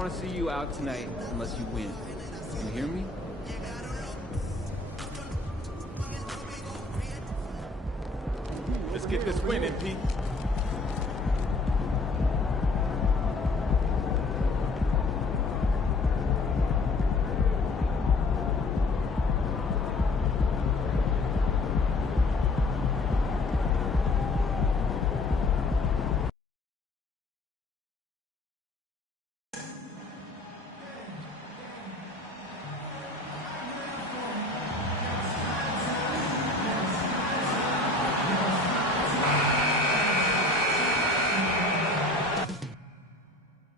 want to see you out tonight unless you win. You hear me? Let's get this win in, Pete.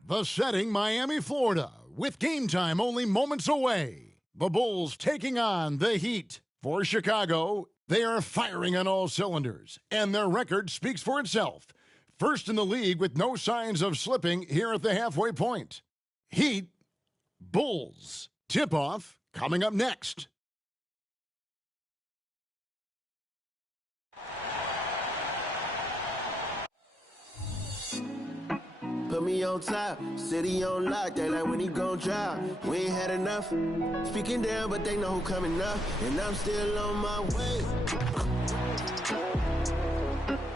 The setting, Miami, Florida, with game time only moments away. The Bulls taking on the Heat. For Chicago, they are firing on all cylinders, and their record speaks for itself. First in the league with no signs of slipping here at the halfway point. Heat, Bulls. Tip-off coming up next. Put me on top, city on lock, they like when he gon' drop. We ain't had enough, speaking down, but they know who coming up, and I'm still on my way.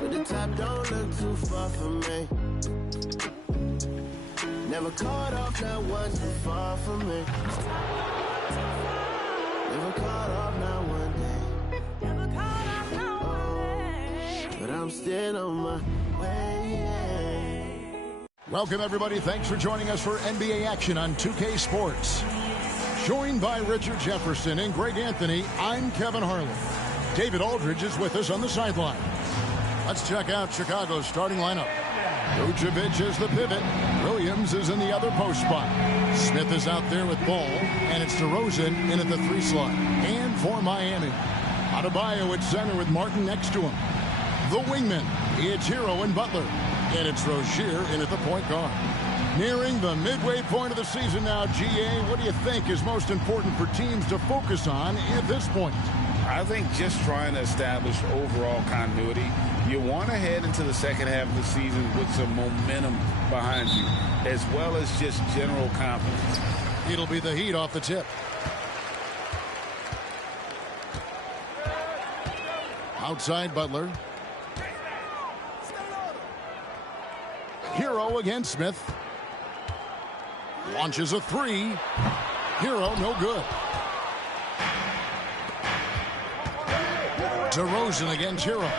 But the top don't look too far from me. Never caught off, not one too far from me. Never caught off, not one day. Never caught off, not one day. But I'm still on my way. Welcome, everybody. Thanks for joining us for NBA action on 2K Sports. Joined by Richard Jefferson and Greg Anthony, I'm Kevin Harlan. David Aldridge is with us on the sideline. Let's check out Chicago's starting lineup. Vucevic is the pivot. Williams is in the other post spot. Smith is out there with ball, and it's DeRozan in at the 3 slot. And for Miami, Adebayo at center with Martin next to him. The wingmen, it's Hero and Butler. And it's Rozier in at the point guard. Nearing the midway point of the season now, GA, what do you think is most important for teams to focus on at this point? I think just trying to establish overall continuity. You want to head into the second half of the season with some momentum behind you, as well as just general confidence. It'll be the Heat off the tip. Outside Butler. Hero against Smith. Launches a 3. Hero, no good. DeRozan against Hero.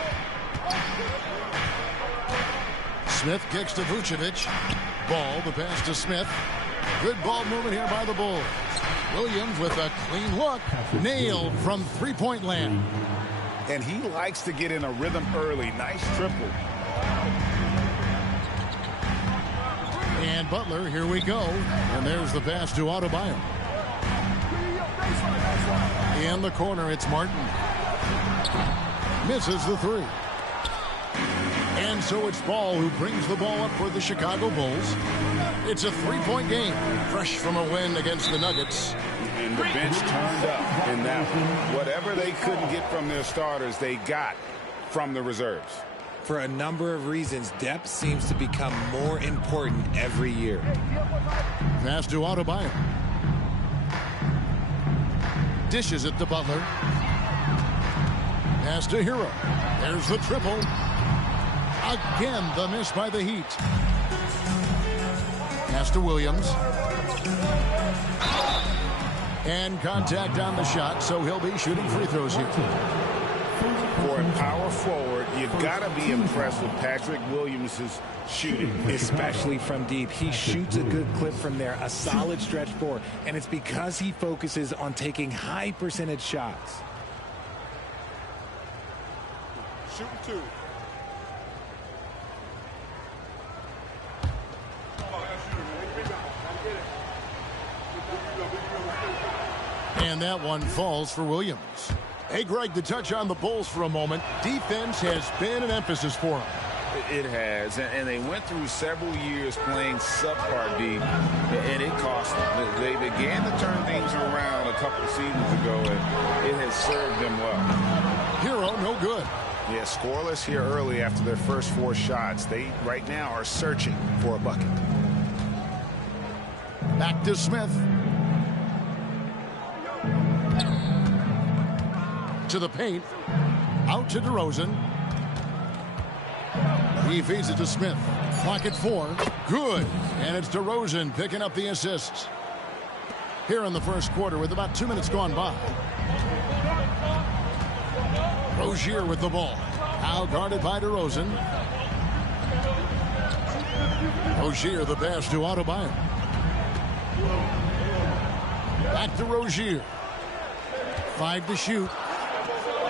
Smith kicks to Vucevic. Ball, the pass to Smith. Good ball movement here by the Bulls. Williams with a clean look. Nailed from three-point land. And he likes to get in a rhythm early. Nice triple. And Butler, here we go. And there's the pass to Adebayo. In the corner, it's Martin. Misses the 3. And so it's Ball who brings the ball up for the Chicago Bulls. It's a 3-point game, fresh from a win against the Nuggets. And the bench turned up in that one. Whatever they couldn't get from their starters, they got from the reserves. For a number of reasons, depth seems to become more important every year. Pass to Adebayo. Dishes it to Butler. Pass to Hero. There's the triple. Again, the miss by the Heat. Pass to Williams. And contact on the shot, so he'll be shooting free throws here. For a power forward, you've got to be impressed with Patrick Williams' shooting. Especially from deep. He shoots a good clip from there, a solid stretch four, and it's because he focuses on taking high percentage shots. Shooting 2. And that one falls for Williams. Hey, Greg, to touch on the Bulls for a moment, defense has been an emphasis for them. It has, and they went through several years playing subpar deep, and it cost them. They began to turn things around a couple of seasons ago, and it has served them well. Hero, no good. Yeah, scoreless here early after their first 4 shots. They, right now, are searching for a bucket. Back to Smith. To the paint. Out to DeRozan. He feeds it to Smith. Clock at 4. Good. And it's DeRozan picking up the assists. Here in the first quarter with about 2 minutes gone by. Rozier with the ball. Now guarded by DeRozan. Rozier the pass to Adebayo. Back to Rozier. 5 to shoot.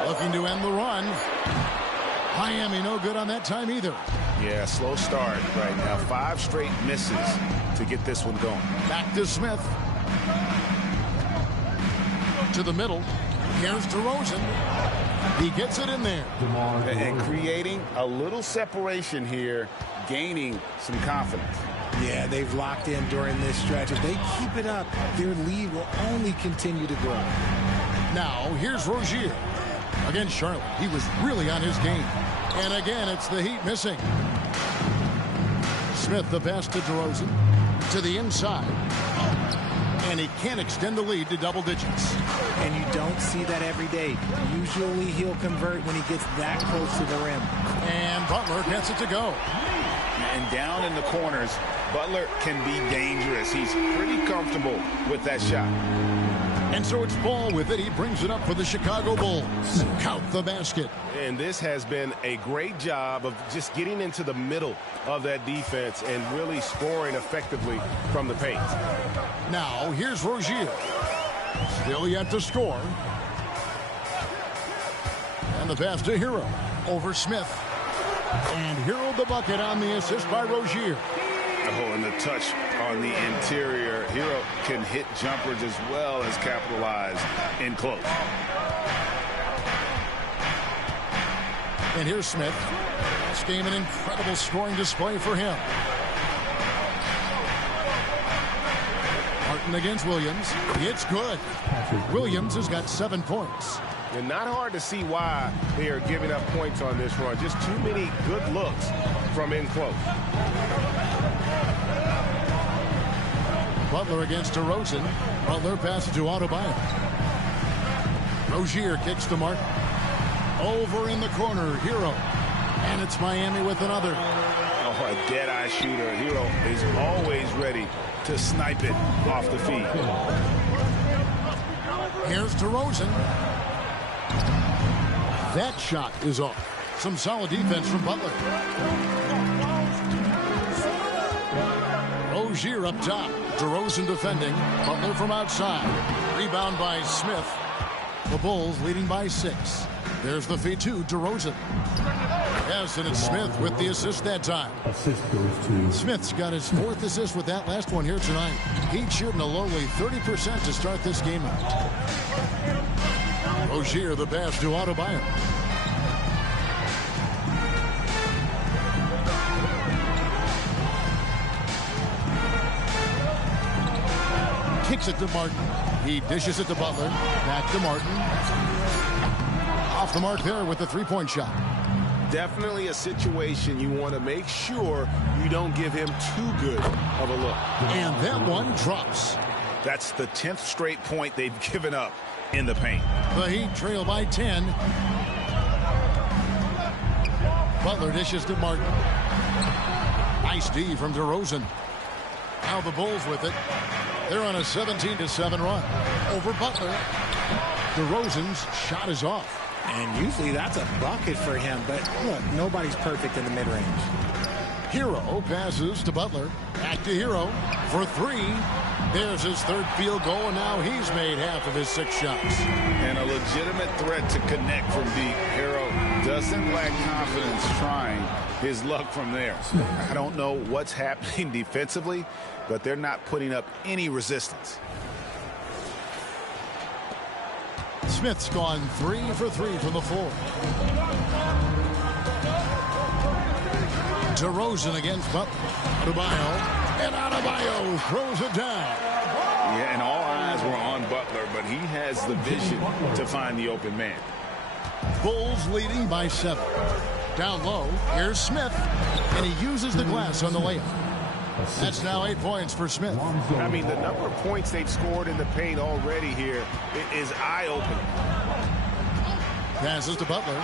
Looking to end the run. Miami no good on that time either. Yeah, slow start right now. 5 straight misses to get this one going. Back to Smith. To the middle. Here's DeRozan. He gets it in there. And creating a little separation here, gaining some confidence. Yeah, they've locked in during this stretch. If they keep it up, their lead will only continue to grow. Now, here's Rozier. Against Charlotte, he was really on his game. And again, it's the Heat missing. Smith the pass to DeRozan. To the inside. And he can't extend the lead to double digits. And you don't see that every day. Usually he'll convert when he gets that close to the rim. And Butler gets it to go. And down in the corners, Butler can be dangerous. He's pretty comfortable with that shot. And so it's Ball with it. He brings it up for the Chicago Bulls. Count the basket. And this has been a great job of just getting into the middle of that defense and really scoring effectively from the paint. Now, here's Rozier. Still yet to score. And the pass to Hero. Over Smith. And Hero the bucket on the assist by Rozier. Oh, and the touch on the interior. Hero can hit jumpers as well as capitalize in close. And here's Smith. This game an incredible scoring display for him. Martin against Williams. It's good. Williams has got 7 points. And not hard to see why they are giving up points on this run. Just too many good looks from in close. Butler against DeRozan. Butler passes to Adebayo. Rozier kicks to Martin. Over in the corner, Hero. And it's Miami with another. Oh, a dead-eye shooter. Hero is always ready to snipe it off the feed. Here's DeRozan. That shot is off. Some solid defense from Butler. Rozier up top. DeRozan defending. Butler from outside. Rebound by Smith. The Bulls leading by 6. There's the feed to DeRozan. Yes, and it's Smith with the assist that time. Assist goes to Smith's got his 4th assist with that last one here tonight. He's shooting a lowly 30% to start this game out. Rozier the pass to Adebayo. Kicks it to Martin. He dishes it to Butler. Back to Martin. Off the mark there with the 3-point shot. Definitely a situation you want to make sure you don't give him too good of a look. And that one drops. That's the 10th straight point they've given up in the paint. The Heat trail by 10. Butler dishes to Martin. Nice D from DeRozan. Now the Bulls with it. They're on a 17-7 run. Over Butler. DeRozan's shot is off. And usually that's a bucket for him. But look, nobody's perfect in the mid-range. Hero passes to Butler. Back to Hero for 3. There's his 3rd field goal, and now he's made half of his 6 shots. And a legitimate threat to connect from deep. Hero doesn't lack confidence trying his luck from there. I don't know what's happening defensively, but they're not putting up any resistance. Smith's gone 3 for 3 from the floor. DeRozan against Butler. Adebayo. And Adebayo throws it down. Yeah, and all eyes were on Butler, but he has the vision to find the open man. Bulls leading by 7. Down low, here's Smith. And he uses the glass on the layup. That's now 8 points for Smith. I mean, the number of points they've scored in the paint already here is eye-opening. Passes to Butler.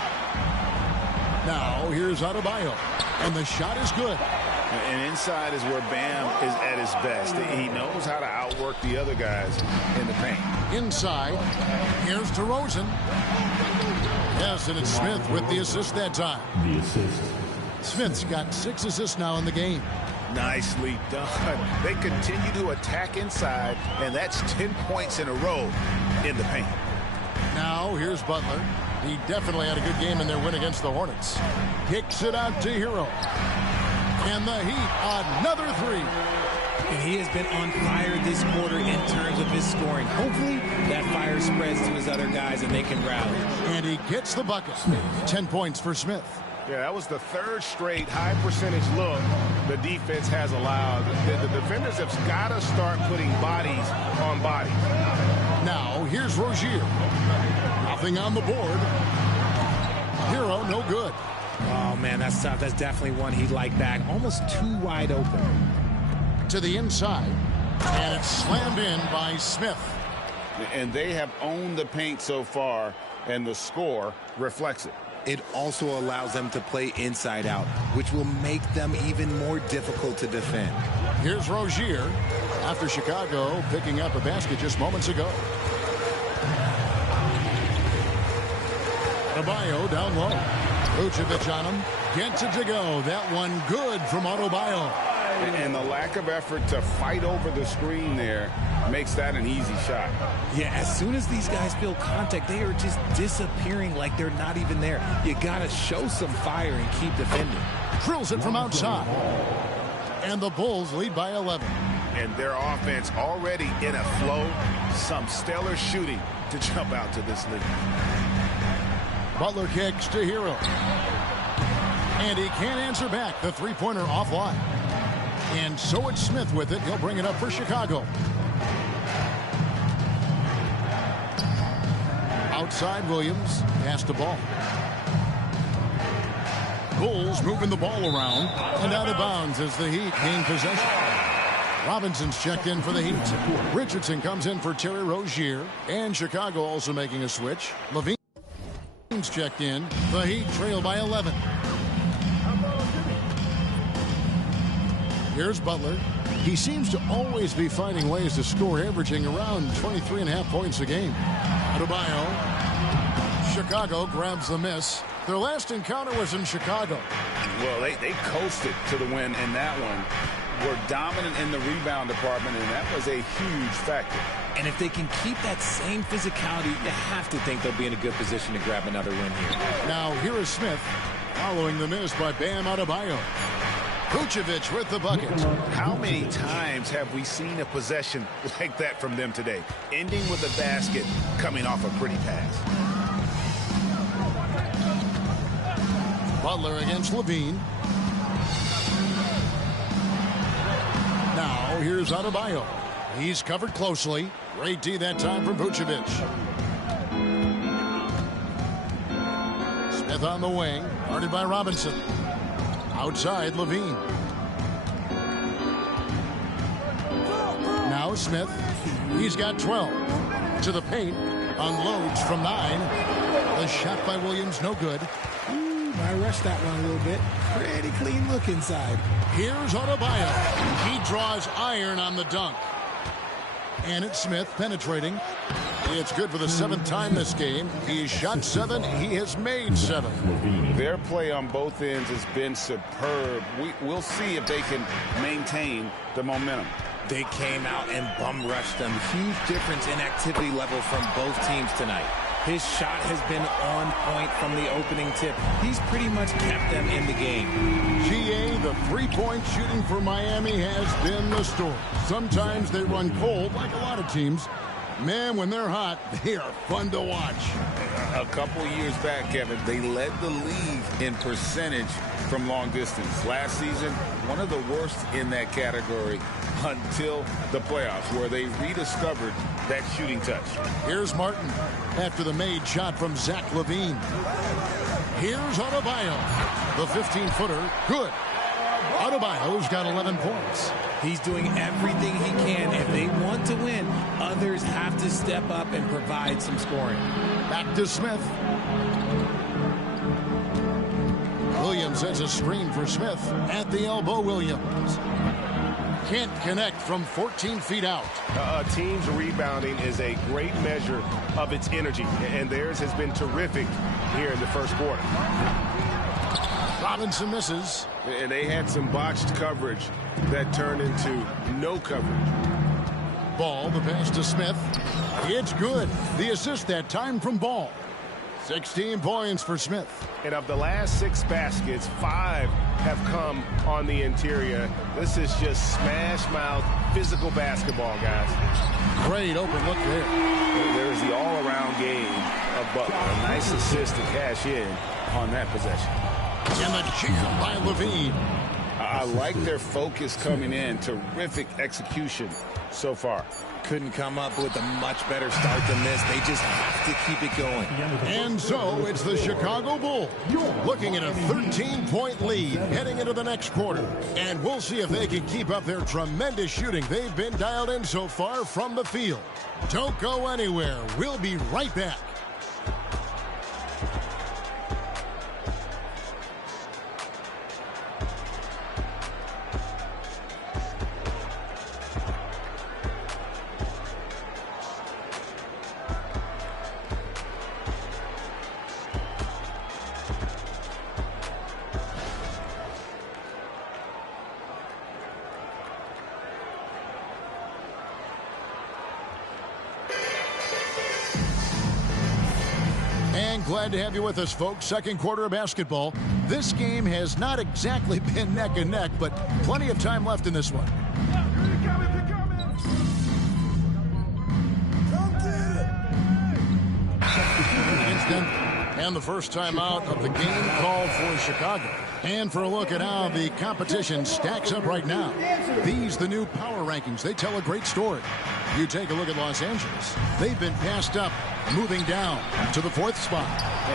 Now here's Adebayo. And the shot is good. And inside is where Bam is at his best. He knows how to outwork the other guys in the paint. Inside. Here's DeRozan. Yes, and it's Smith with the assist that time. The assist. Smith's got 6 assists now in the game. Nicely done. They continue to attack inside, and that's 10 points in a row in the paint. Now here's Butler. He definitely had a good game in their win against the Hornets. Kicks it out to Hero. And the Heat, another 3. And he has been on fire this quarter in terms of his scoring. Hopefully that fire spreads to his other guys and they can rally. And he gets the bucket. 10 points for Smith. Yeah, that was the third straight high percentage look the defense has allowed. The defenders have got to start putting bodies on bodies. Now here's Rozier. Nothing on the board. Hero, no good. Oh, man, that's tough. That's definitely one he'd like back. Almost too wide open. To the inside. And it's slammed in by Smith. And they have owned the paint so far, and the score reflects it. It also allows them to play inside out, which will make them even more difficult to defend. Here's Rozier after Chicago picking up a basket just moments ago. Adebayo down low. Vucevic on him. Gets it to go. That one good from Adebayo. And the lack of effort to fight over the screen there makes that an easy shot. Yeah, as soon as these guys feel contact, they are just disappearing like they're not even there. You got to show some fire and keep defending. Drills it from outside. And the Bulls lead by 11. And their offense already in a flow. Some stellar shooting to jump out to this lead. Butler kicks to Hero. And he can't answer back. The three-pointer offline. And so it's Smith with it. He'll bring it up for Chicago. Outside Williams. Pass the ball. Bulls moving the ball around. And out of bounds as the Heat gain possession. Robinson's checked in for the Heat. Richardson comes in for Terry Rozier. And Chicago also making a switch. Levine's checked in. The Heat trail by 11. Here's Butler. He seems to always be finding ways to score, averaging around 23.5 points a game. Adebayo. Chicago grabs the miss. Their last encounter was in Chicago. Well, they coasted to the win in that one. Were dominant in the rebound department, and that was a huge factor. And if they can keep that same physicality, you have to think they'll be in a good position to grab another win here. Now here is Smith following the miss by Bam Adebayo. Vucevic with the bucket. How many times have we seen a possession like that from them today? Ending with a basket, coming off a pretty pass. Butler against Levine. Now here's Adebayo. He's covered closely. Great D that time from Vucevic. Smith on the wing. Guarded by Robinson. Outside Levine. Now Smith. He's got 12. To the paint. Unloads from 9. The shot by Williams, no good. I rushed that one a little bit. Pretty clean look inside. Here's Adebayo. He draws iron on the dunk. And it's Smith penetrating. It's good for the 7th time this game. He's shot 7. He has made 7. Their play on both ends has been superb. We'll see if they can maintain the momentum. They came out and bum rushed them. Huge difference in activity level from both teams tonight. His shot has been on point from the opening tip. He's pretty much kept them in the game. GA, the three-point shooting for Miami has been the story. Sometimes they run cold, like a lot of teams. Man, when they're hot, they are fun to watch. A couple years back, Kevin, they led the league in percentage from long distance. Last season, one of the worst in that category until the playoffs, where they rediscovered that shooting touch. Here's Martin after the made shot from Zach LaVine. Here's Adebayo. The 15-footer, good. Adebayo's got 11 points. He's doing everything he can. If they want to win, others have to step up and provide some scoring. Back to Smith. Williams has a screen for Smith. At the elbow, Williams. Can't connect from 14 feet out. A team's rebounding is a great measure of its energy, and theirs has been terrific here in the first quarter. Robinson misses. And they had some botched coverage that turned into no coverage. Ball, the pass to Smith. It's good. The assist that time from Ball. 16 points for Smith. And of the last 6 baskets, 5 have come on the interior. This is just smash-mouth physical basketball, guys. Great open look there. There's the all-around game of Butler. A nice assist to cash in on that possession. And the jam by Levine. I like their focus coming in. Terrific execution so far. Couldn't come up with a much better start than this. They just have to keep it going. And so it's the Chicago Bulls looking at a 13-point lead heading into the next quarter. And we'll see if they can keep up their tremendous shooting they've been dialed in so far from the field. Don't go anywhere. We'll be right back. Glad to have you with us, folks. Second quarter of basketball. This game has not exactly been neck and neck, but plenty of time left in this one. And the first time out of the game called for Chicago. And for a look at how the competition stacks up right now. These, the new power rankings, they tell a great story. You take a look at Los Angeles. They've been passed up, moving down to the 4th spot.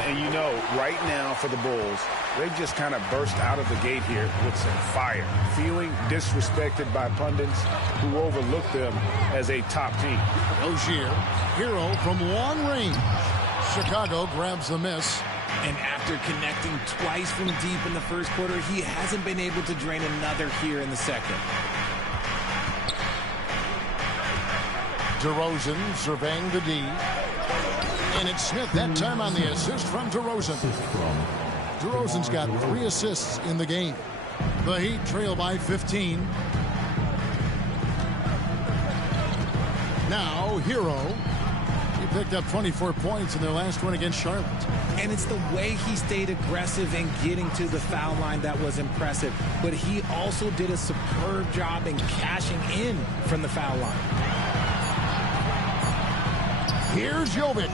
And you know, right now for the Bulls, they've just kind of burst out of the gate here with some fire, feeling disrespected by pundits who overlook them as a top team. Rozier, hero from long range. Chicago grabs the miss. And after connecting twice from deep in the first quarter, he hasn't been able to drain another here in the second. DeRozan surveying the D. And it's Smith that time on the assist from DeRozan. DeRozan's got 3 assists in the game. The Heat trail by 15. Now, Hero. He picked up 24 points in their last one against Charlotte. And it's the way he stayed aggressive in getting to the foul line that was impressive. But he also did a superb job in cashing in from the foul line. Here's Jovic.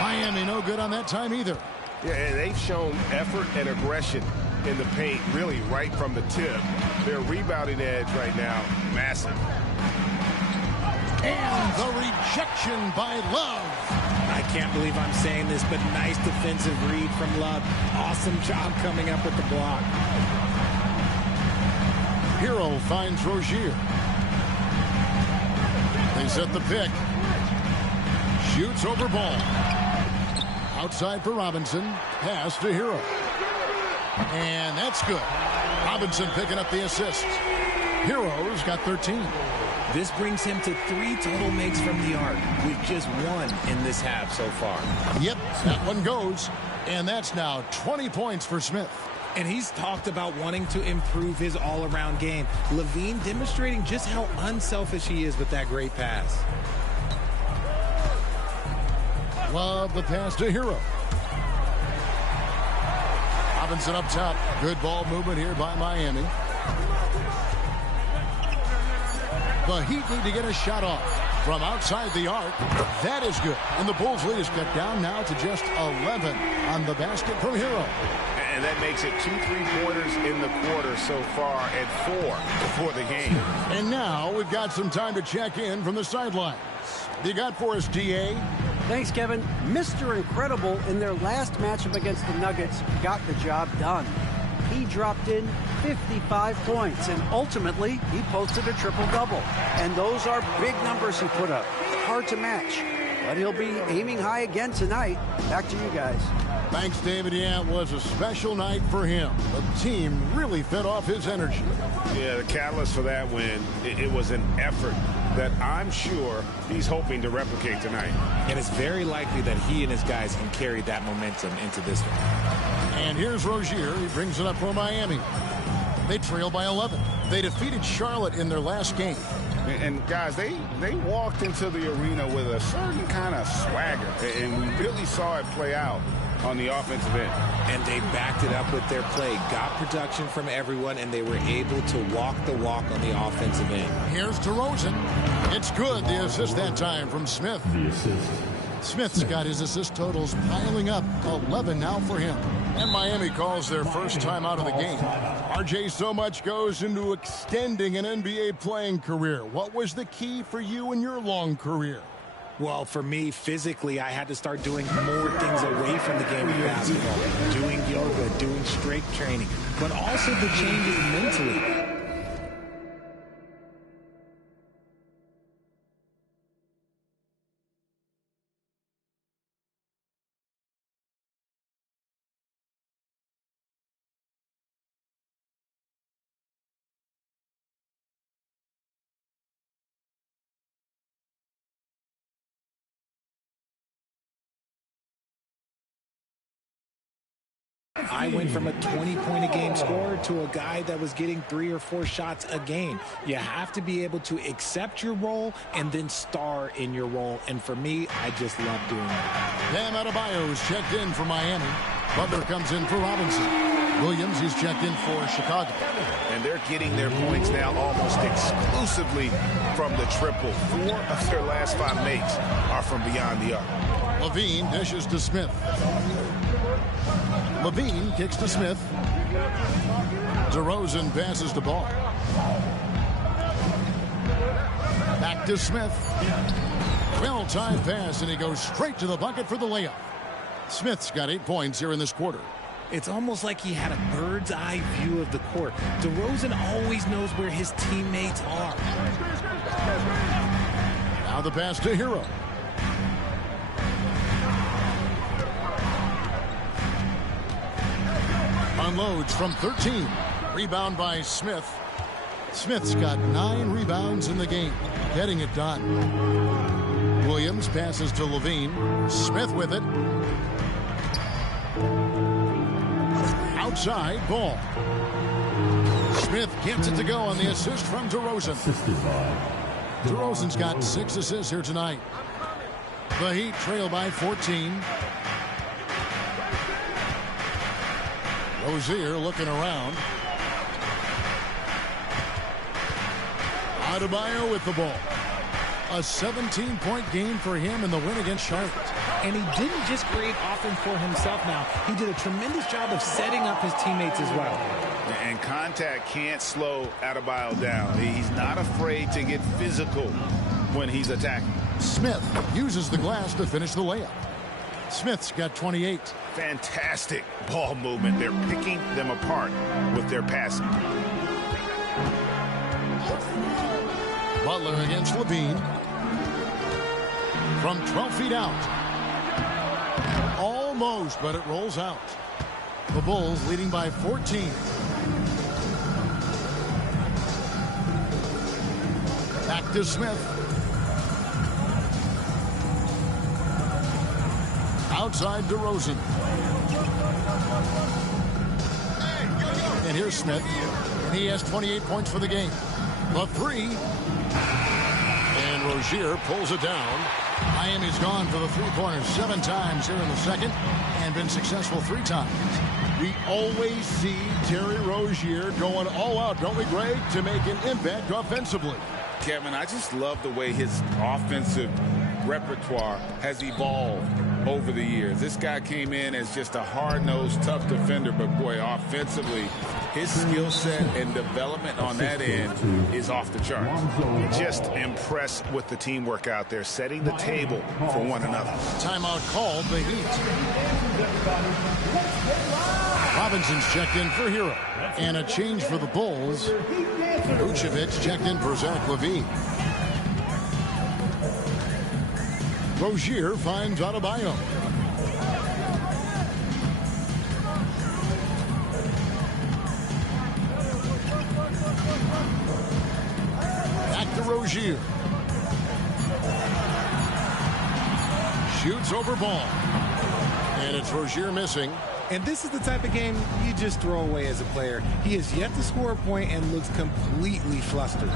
Miami no good on that time either. Yeah, and they've shown effort and aggression in the paint, really right from the tip. Their rebounding edge right now, massive. And the rejection by Love. I can't believe I'm saying this, but nice defensive read from Love. Awesome job coming up with the block. Hero finds Rozier. They set the pick. Shoots over Ball. Outside for Robinson. Pass to Hero. And that's good. Robinson picking up the assist. Hero's got 13. This brings him to 3 total makes from the arc, with just 1 in this half so far. Yep, that one goes. And that's now 20 points for Smith. And he's talked about wanting to improve his all-around game. Levine demonstrating just how unselfish he is with that great pass. Love the pass to Hero. Robinson up top. Good ball movement here by Miami. The Heat need to get a shot off from outside the arc. That is good. And the Bulls lead is cut down now to just 11 on the basket from Hero. And that makes it 2 3-pointers in the quarter so far and 4 for the game. And now we've got some time to check in from the sidelines. You got for us, DA? Thanks, Kevin. Mr. Incredible in their last matchup against the Nuggets got the job done. he dropped in 55 points, and ultimately he posted a triple-double. And those are big numbers he put up. Hard to match, but he'll be aiming high again tonight. Back to you guys. Thanks, David. Yeah, it was a special night for him. The team really fed off his energy. Yeah, the catalyst for that win, it was an effort that I'm sure he's hoping to replicate tonight. And it's very likely that he and his guys can carry that momentum into this one. And here's Rozier. He brings it up for Miami. They trail by 11. They defeated Charlotte in their last game. And guys, they walked into the arena with a certain kind of swagger, and we really saw it play out on the offensive end. And they backed it up with their play, got production from everyone, and they were able to walk the walk on the offensive end. Here's DeRozan. It's good. The assist that time from Smith. The assist. Smith's got his assist totals piling up. 11 now for him. And Miami calls their first time out of the game. RJ, so much goes into extending an NBA playing career. What was the key for you in your long career? Well, for me, physically, I had to start doing more things away from the game of basketball. Doing yoga, doing strength training, but also the changes mentally. I went from a 20-point-a-game scorer to a guy that was getting 3 or 4 shots a game. You have to be able to accept your role and then star in your role. And for me, I just love doing that. Bam Adebayo's checked in for Miami. Butler comes in for Robinson. Williams is checked in for Chicago. And they're getting their points now almost exclusively from the triple. 4 of their last 5 makes are from beyond the arc. Levine dishes to Smith. Levine kicks to Smith. DeRozan passes the ball. Back to Smith. Well-timed pass, and he goes straight to the bucket for the layup. Smith's got 8 points here in this quarter. It's almost like he had a bird's-eye view of the court. DeRozan always knows where his teammates are. Now the pass to Hero. Unloads from 13. Rebound by Smith. Smith's got 9 rebounds in the game, getting it done. Williams passes to Levine. Smith with it. Outside, ball. Smith gets it to go on the assist from DeRozan. Assisted by DeRozan's got 6 assists here tonight. The Heat trail by 14. Rozier looking around. Adebayo with the ball. A 17-point game for him in the win against Charlotte. And he didn't just create offense for himself now. He did a tremendous job of setting up his teammates as well. And contact can't slow Adebayo down. He's not afraid to get physical when he's attacking. Smith uses the glass to finish the layup. Smith's got 28. Fantastic ball movement. They're picking them apart with their passing. Butler against Levine. From 12 feet out. Almost, but it rolls out. The Bulls leading by 14. Back to Smith. Outside DeRozan. And here's Smith. And he has 28 points for the game. The 3. And Rozier pulls it down. Miami's gone for the three-pointers 7 times here in the second and been successful 3 times. We always see Terry Rozier going all out, don't we, Greg, to make an impact offensively. Kevin, I just love the way his offensive repertoire has evolved over the years. This guy came in as just a hard-nosed, tough defender, but boy, offensively, his skill set and development on that end is off the charts. Just impressed with the teamwork out there, setting the table for one another. Timeout called, the Heat. Robinson's checked in for Hero. And a change for the Bulls. Vucevic checked in for Zach LaVine. Rozier finds Adebayo. Back to Rozier. Shoots over Ball. And it's Rozier missing. And this is the type of game you just throw away as a player. He has yet to score a point and looks completely flustered.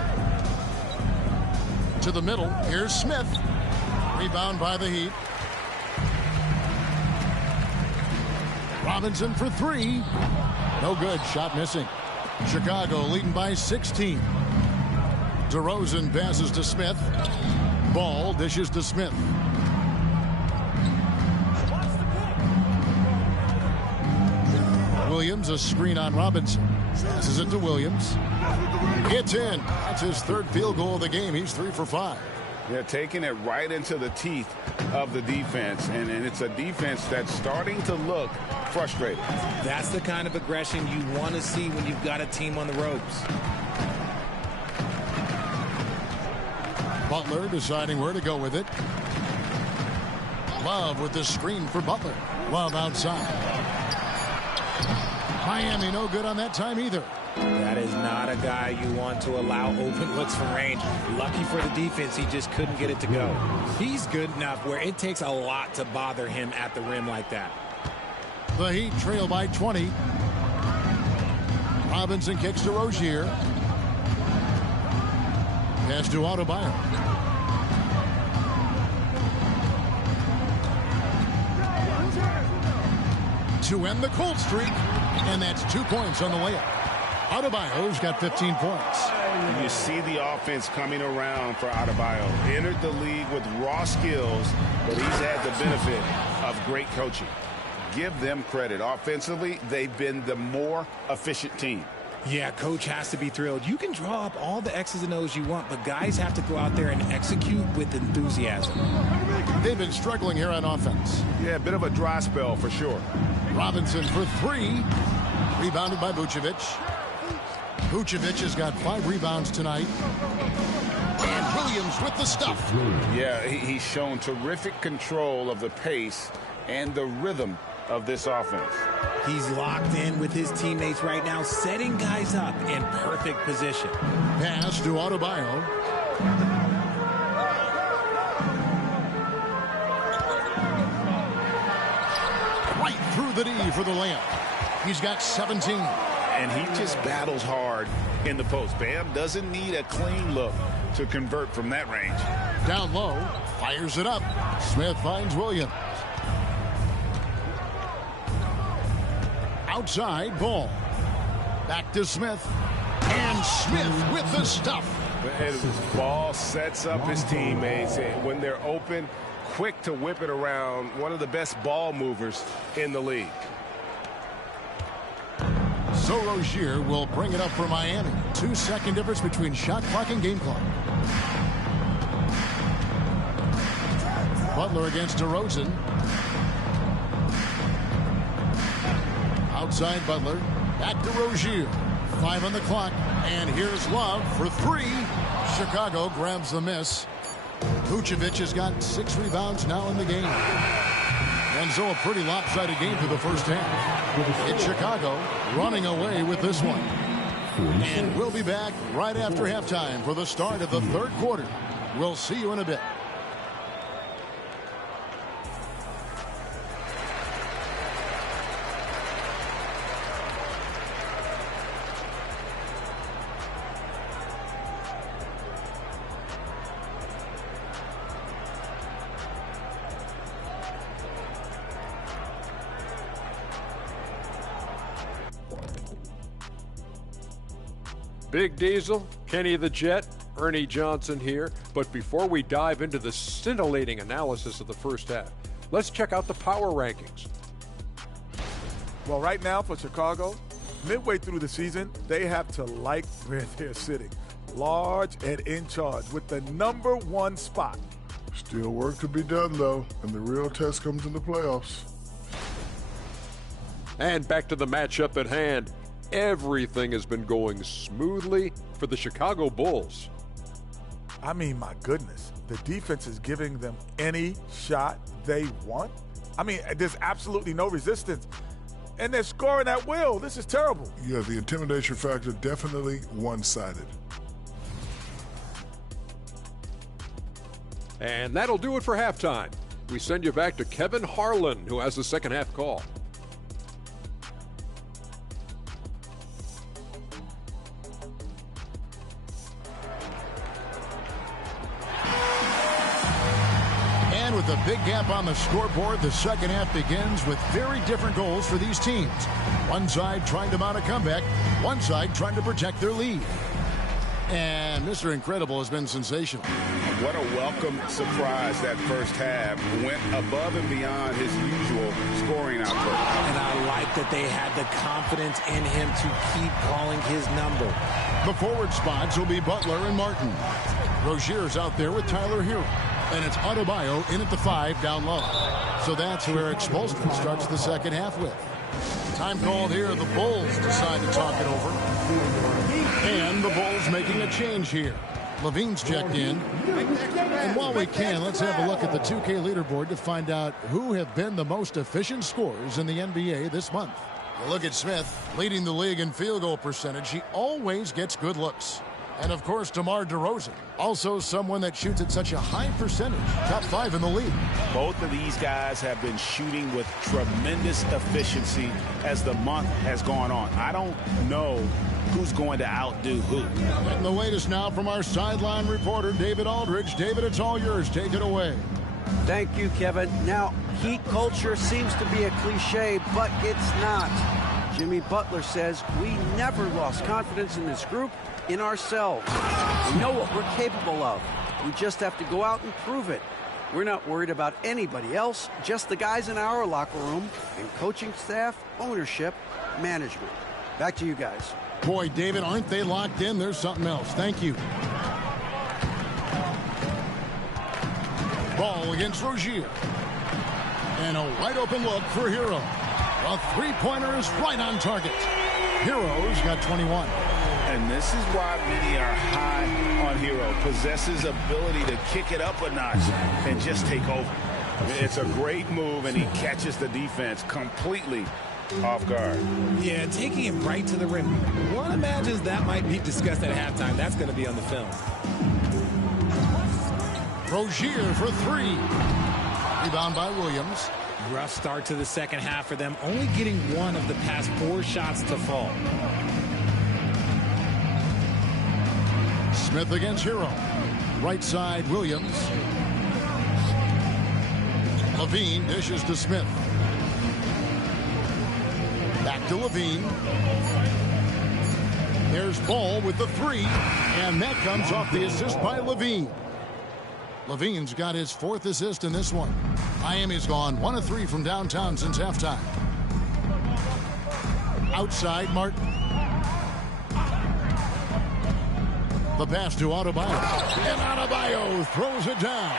To the middle. Here's Smith. Rebound by the Heat. Robinson for three. No good. Shot missing. Chicago leading by 16. DeRozan passes to Smith. Ball dishes to Smith. Williams, a screen on Robinson. Passes it to Williams. It's in. That's his third field goal of the game. He's 3 for 5. They're taking it right into the teeth of the defense, and it's a defense that's starting to look frustrated. That's the kind of aggression you want to see when you've got a team on the ropes. Butler deciding where to go with it. Love with the screen for Butler. Love outside. Miami no good on that time either. That is not a guy you want to allow open looks from range. Lucky for the defense, he just couldn't get it to go. He's good enough where it takes a lot to bother him at the rim like that. The Heat trail by 20. Robinson kicks to Rozier. Pass to Adebayo. To end the cold streak, and that's 2 points on the layup. Adebayo's got 15 points. You see the offense coming around for Adebayo. Entered the league with raw skills, but he's had the benefit of great coaching. Give them credit. Offensively, they've been the more efficient team. Yeah, coach has to be thrilled. You can draw up all the X's and O's you want, but guys have to go out there and execute with enthusiasm. They've been struggling here on offense. Yeah, a bit of a dry spell for sure. Robinson for three. Rebounded by Vucevic. Vucevic has got 5 rebounds tonight. And Williams with the stuff. Yeah, he's shown terrific control of the pace and the rhythm of this offense. He's locked in with his teammates right now, setting guys up in perfect position. Pass to Adebayo. Right through the D for the layup. He's got 17. And he just battles hard in the post. Bam doesn't need a clean look to convert from that range. Down low, fires it up. Smith finds Williams. Outside, Ball. Back to Smith. And Smith with the stuff. And Ball sets up his teammates. And when they're open, quick to whip it around. One of the best ball movers in the league. So Rozier will bring it up for Miami. 2-second difference between shot clock and game clock. Butler against DeRozan. Outside Butler. Back to Rozier. 5 on the clock. And here's Love for 3. Chicago grabs the miss. Vucevic has got 6 rebounds now in the game. And so a pretty lopsided game for the first half. It's Chicago running away with this one. And we'll be back right after halftime for the start of the third quarter. We'll see you in a bit. Big Diesel, Kenny the Jet, Ernie Johnson here. But before we dive into the scintillating analysis of the first half, let's check out the power rankings. Well, right now for Chicago, midway through the season, they have to like where they're sitting. Large and in charge with the #1 spot. Still work to be done, though, and the real test comes in the playoffs. And back to the matchup at hand. Everything has been going smoothly for the Chicago Bulls. I mean, my goodness, the defense is giving them any shot they want. I mean, there's absolutely no resistance. And they're scoring at will. This is terrible. Yeah, the intimidation factor definitely one-sided. And that'll do it for halftime. We send you back to Kevin Harlan, who has the second half call. And with a big gap on the scoreboard, the second half begins with very different goals for these teams. One side trying to mount a comeback, one side trying to protect their lead. And Mr. Incredible has been sensational. What a welcome surprise that first half. Went above and beyond his usual scoring output. And I like that they had the confidence in him to keep calling his number. The forward spots will be Butler and Martin. Rozier's out there with Tyler Hero. And it's Adebayo in at the 5 down low. So that's who Eric Spoelstra starts the second half with. Time called here. The Bulls decide to talk it over. And the Bulls making a change here. Levine's checked in. And while we can, let's have a look at the 2K leaderboard to find out who have been the most efficient scorers in the NBA this month. You look at Smith, leading the league in field goal percentage. He always gets good looks. And, of course, DeMar DeRozan, also someone that shoots at such a high percentage, top 5 in the league. Both of these guys have been shooting with tremendous efficiency as the month has gone on. I don't know who's going to outdo who. And the latest now from our sideline reporter, David Aldridge. David, it's all yours. Take it away. Thank you, Kevin. Now, Heat culture seems to be a cliche, but it's not. Jimmy Butler says we never lost confidence in this group, in ourselves. We know what we're capable of. We just have to go out and prove it. We're not worried about anybody else, just the guys in our locker room and coaching staff, ownership, management. Back to you guys. Boy, David, aren't they locked in? There's something else. Thank you. Ball against Rozier. And a wide open look for Hero. A three-pointer is right on target. Hero's got 21. And this is why many are high on Hero. Possesses ability to kick it up a notch and just take over. It's a great move, and he catches the defense completely off guard. Yeah, taking it right to the rim. One imagines that might be discussed at halftime. That's going to be on the film. Rozier for 3. Rebound by Williams. Rough start to the second half for them, only getting one of the past 4 shots to fall. Smith against Hero. Right side, Williams. Levine dishes to Smith. Back to Levine. There's Ball with the 3, and that comes off the assist by Levine. Levine's got his 4th assist in this one. Miami's gone 1 of 3 from downtown since halftime. Outside, Martin. The pass to Adebayo. And Adebayo throws it down.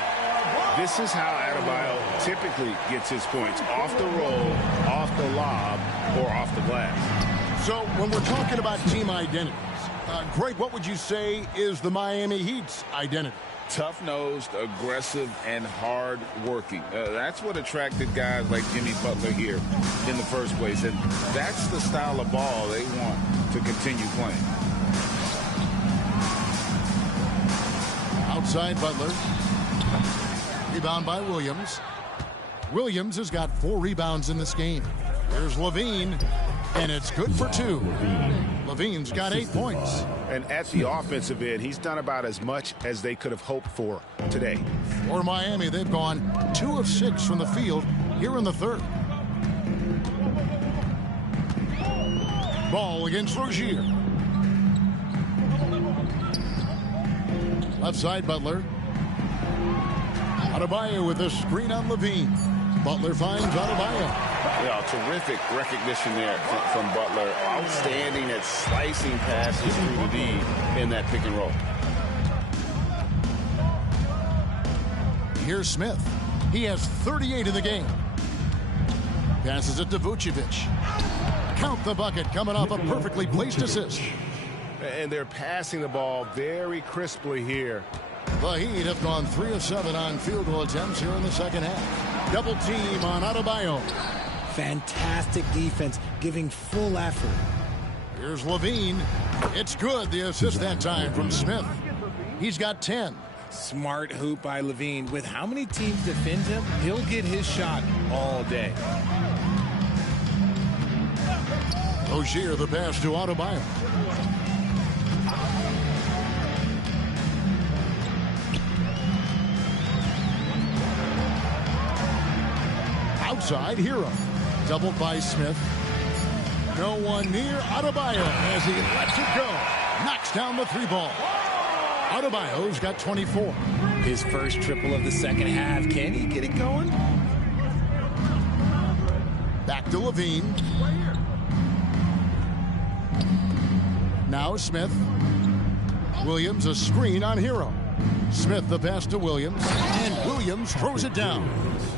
This is how Adebayo typically gets his points. Off the roll, off the lob, or off the glass. So when we're talking about team identities, Greg, what would you say is the Miami Heat's identity? Tough-nosed, aggressive, and hard-working. That's what attracted guys like Jimmy Butler here in the first place. And that's the style of ball they want to continue playing. Outside Butler. Rebound by Williams. Williams has got 4 rebounds in this game. There's Levine, and it's good for 2. Levine's got 8 points. And at the offensive end, he's done about as much as they could have hoped for today. For Miami, they've gone 2 of 6 from the field here in the 3rd. Ball against Rozier. Left side, Butler. Adebayo with a screen on Levine. Butler finds Adebayo. Yeah, terrific recognition there from Butler. Outstanding at slicing passes through the D in that pick and roll. Here's Smith. He has 38 in the game. Passes it to Vucevic. Count the bucket coming off a perfectly placed assist. And they're passing the ball very crisply here. The Heat have gone 3 of 7 on field goal attempts here in the second half. Double team on Adebayo. Fantastic defense, giving full effort. Here's Levine. It's good. The assist that time from Smith. He's got 10. Smart hoop by Levine. With how many teams defend him, he'll get his shot all day. Rozier, the pass to Adebayo. Outside, Hero. Doubled by Smith. No one near Adebayo as he lets it go. Knocks down the 3 ball. Adebayo's got 24. His first triple of the second half. Can he get it going? Back to Levine. Now Smith. Williams a screen on Hero. Smith the pass to Williams. And Williams throws it down.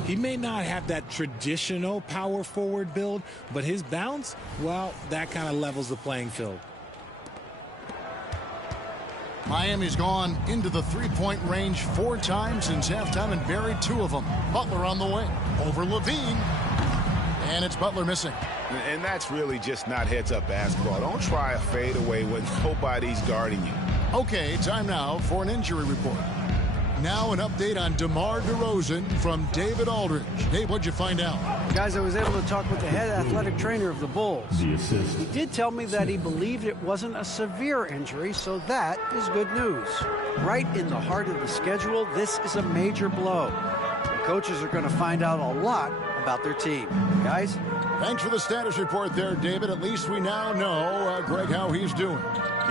He may not have that traditional power forward build, but his bounce, well, that kind of levels the playing field. Miami's gone into the 3-point range 4 times since halftime and buried 2 of them. Butler on the way. Over Levine. And it's Butler missing. And that's really just not heads-up basketball. Don't try a fadeaway when nobody's guarding you. Okay, time now for an injury report. Now an update on DeMar DeRozan from David Aldridge. Dave, what'd you find out? Guys, I was able to talk with the head athletic trainer of the Bulls. He did tell me that he believed it wasn't a severe injury, so that is good news. Right in the heart of the schedule, this is a major blow. The coaches are going to find out a lot about their team. Guys? Thanks for the status report there, David. At least we now know, Greg, how he's doing.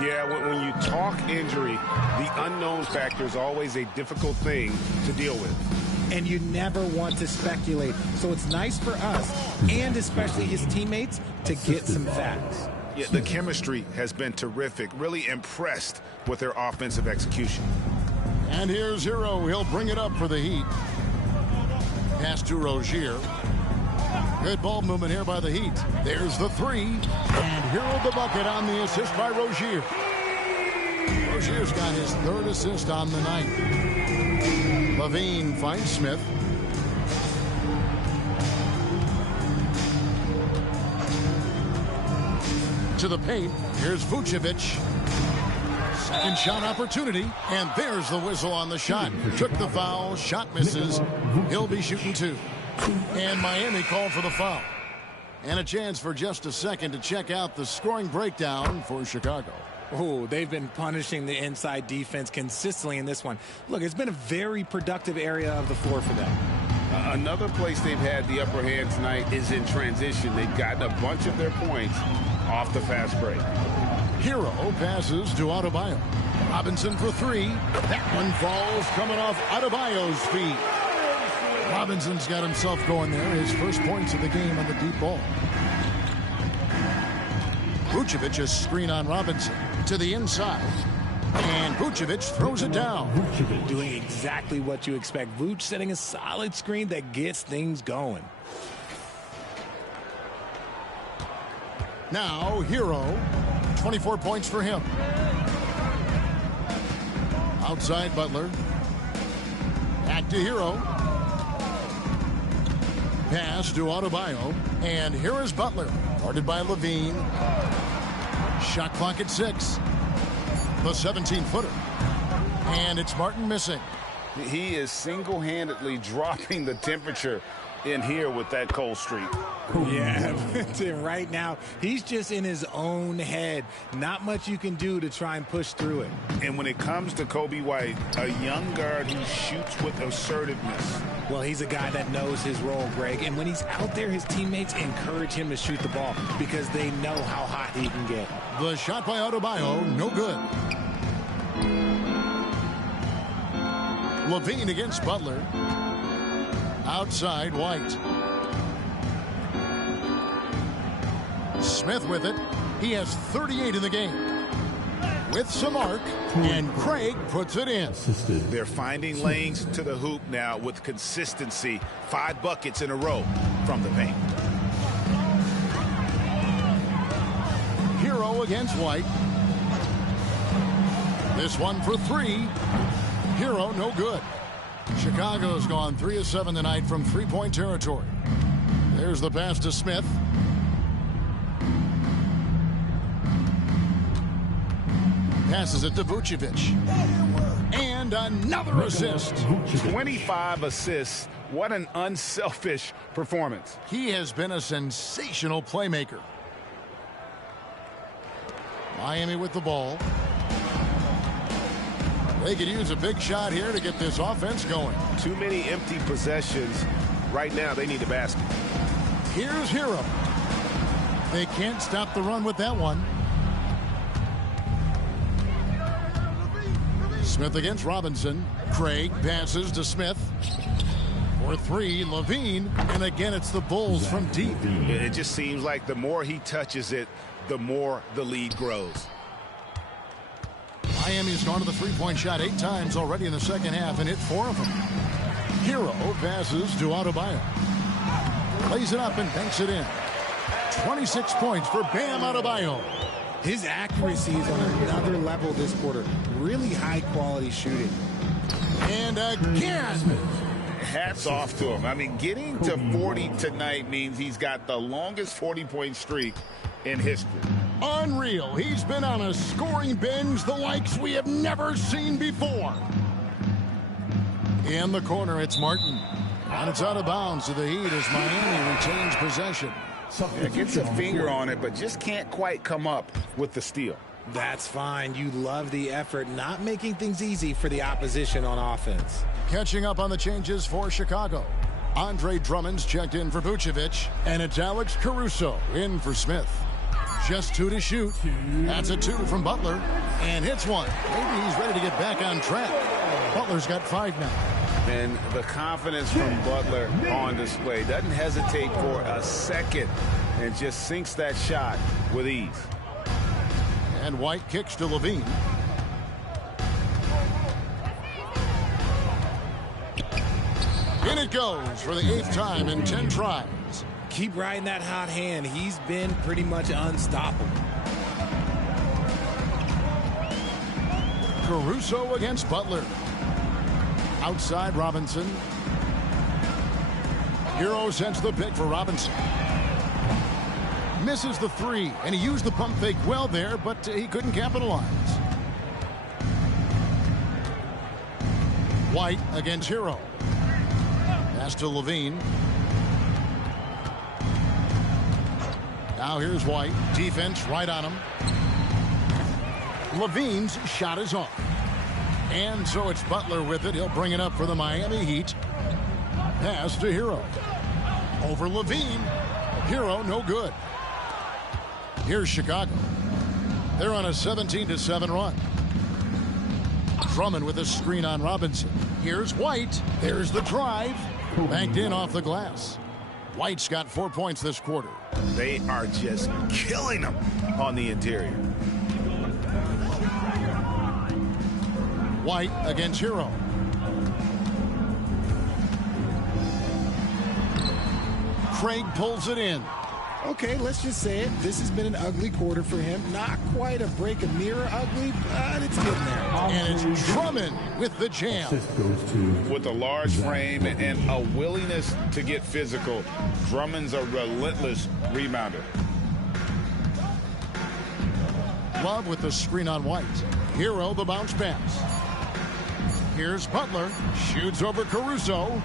Yeah, when you talk injury, the unknown factor is always a difficult thing to deal with. And you never want to speculate. So it's nice for us, and especially his teammates, to get some facts. Yeah, the chemistry has been terrific. Really impressed with their offensive execution. And here's Hero. He'll bring it up for the Heat. Pass to Rozier. Good ball movement here by the Heat. There's the 3. And Hero the bucket on the assist by Rozier. Rozier's got his 3rd assist on the night. Levine finds Smith. To the paint. Here's Vucevic. Second shot opportunity. And there's the whistle on the shot. Took the foul. Shot misses. He'll be shooting 2. And Miami called for the foul. And a chance for just a second to check out the scoring breakdown for Chicago. Oh, they've been punishing the inside defense consistently in this one. Look, it's been a very productive area of the floor for them. Another place they've had the upper hand tonight is in transition. They've gotten a bunch of their points off the fast break. Hero passes to Adebayo. Robinson for 3. That one falls coming off Adebayo's feet. Robinson's got himself going there. His first points of the game on the deep ball. Vucevic a screen on Robinson to the inside. And Vucevic throws it down. Doing exactly what you expect. Vuce setting a solid screen that gets things going. Now Hero. 24 points for him. Outside Butler. Back to Hero. Pass to Adebayo. And here is Butler. Guarded by Levine. Shot clock at 6. The 17-footer. And it's Martin missing. He is single-handedly dropping the temperature in here with that cold streak. Yeah, right now, he's just in his own head. Not much you can do to try and push through it. And when it comes to Kobe White, a young guard who shoots with assertiveness. Well, he's a guy that knows his role, Greg. And when he's out there, his teammates encourage him to shoot the ball because they know how hot he can get. The shot by Adebayo, no good. Levine against Butler. Outside White. Smith with it. He has 38 in the game. With some arc, and Craig puts it in. They're finding lanes to the hoop now with consistency. 5 buckets in a row from the paint. against White. This one for three. Hero, no good. Chicago's gone 3 of 7 tonight from three-point territory. There's the pass to Smith. Passes it to Vucevic. And another assist. 25 assists. What an unselfish performance. He has been a sensational playmaker. Miami with the ball. They could use a big shot here to get this offense going. Too many empty possessions. Right now, they need a basket. Here's Hero. They can't stop the run with that one. Smith against Robinson. Craig passes to Smith. For three, Levine. And again, it's the Bulls from deep. It just seems like the more he touches it, the more the lead grows. Miami's gone to the three-point shot 8 times already in the second half and hit 4 of them. Hero passes to Adebayo. Lays it up and banks it in. 26 points for Bam Adebayo. His accuracy is on another level this quarter. Really high-quality shooting. And again. Hats off to him. I mean, getting to 40 tonight means he's got the longest 40-point streak in history. Unreal. He's been on a scoring binge the likes we have never seen before. In the corner, it's Martin. And it's out of bounds to the Heat as Miami retains possession. Yeah, gets a finger on it, but just can't quite come up with the steal. That's fine. You love the effort, not making things easy for the opposition on offense. Catching up on the changes for Chicago. Andre Drummond's checked in for Vucevic, and it's Alex Caruso in for Smith. Just 2 to shoot. That's a 2 from Butler, and hits one. Maybe he's ready to get back on track. Butler's got 5 now. And the confidence from Butler on display. Doesn't hesitate for a second and just sinks that shot with ease. And White kicks to Levine. In it goes for the 8th time in 10 tries. Keep riding that hot hand. He's been pretty much unstoppable. Caruso against Butler. Outside Robinson. Hero sends the pick for Robinson. Misses the 3, and he used the pump fake well there, but he couldn't capitalize. White against Hero. Pass to Levine. Now here's White. Defense right on him. Levine's shot is off. And so it's Butler with it. He'll bring it up for the Miami Heat. Pass to Hero. Over Levine. Hero, no good. Here's Chicago. They're on a 17-7 run. Drummond with a screen on Robinson. Here's White. There's the drive. Banked in off the glass. White's got 4 points this quarter. They are just killing them on the interior. White against Hero. Craig pulls it in. Okay, let's just say it. This has been an ugly quarter for him. Not quite a break a mirror ugly, but it's getting there. And it's Drummond with the jam. With a large frame and a willingness to get physical, Drummond's a relentless rebounder. Love with the screen on White. Hero the bounce pass. Here's Butler. Shoots over Caruso.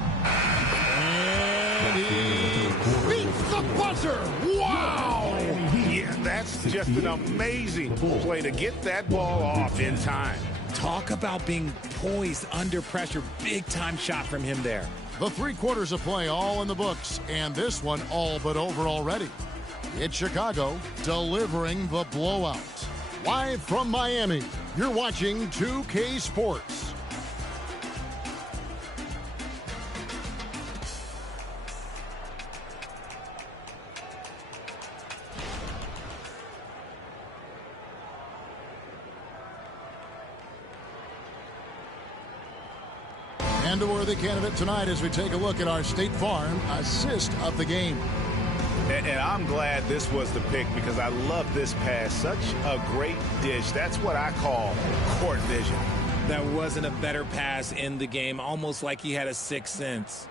And he beats the buzzer. Wow! Yeah, that's just an amazing play to get that ball off in time. Talk about being poised under pressure. Big time shot from him there. The 3 quarters of play all in the books, and this one all but over already. It's Chicago delivering the blowout. Live from Miami, you're watching 2K Sports. And a worthy candidate tonight as we take a look at our State Farm assist of the game. And I'm glad this was the pick because I love this pass. Such a great dish. That's what I call court vision. That wasn't a better pass in the game, almost like he had a sixth sense.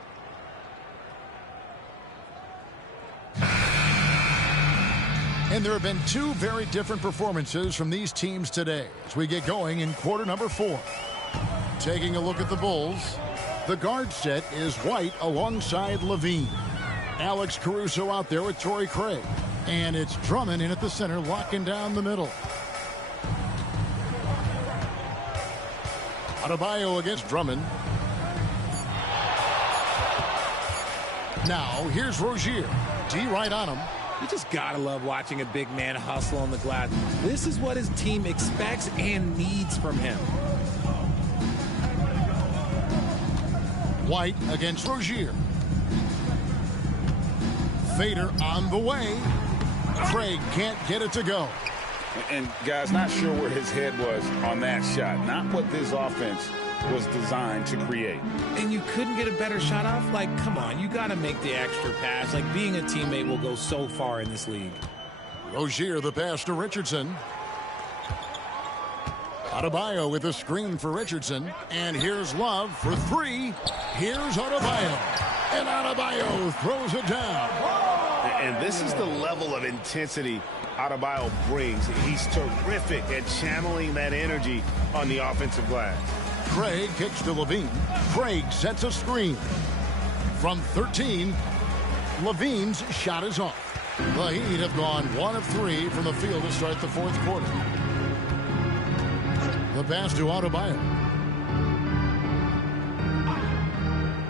And there have been two very different performances from these teams today as we get going in quarter number 4. Taking a look at the Bulls, the guard set is White alongside Levine. Alex Caruso out there with Torrey Craig. And it's Drummond in at the center, locking down the middle. Adebayo against Drummond. Now, here's Rozier. D right on him. You just gotta love watching a big man hustle on the glass. This is what his team expects and needs from him. White against Rozier. Fader on the way. Craig can't get it to go. And, guys, not sure where his head was on that shot. Not what this offense was designed to create. And you couldn't get a better shot off? Like, come on, you got to make the extra pass. Like, being a teammate will go so far in this league. Rozier, the pass to Richardson. Adebayo with a screen for Richardson. And here's Love for 3. Here's Adebayo. And Adebayo throws it down. And this is the level of intensity Adebayo brings. He's terrific at channeling that energy on the offensive glass. Craig kicks to Levine. Craig sets a screen. From 13, Levine's shot is off. The Heat have gone 1 of 3 from the field to start the fourth quarter. The pass to Adebayo.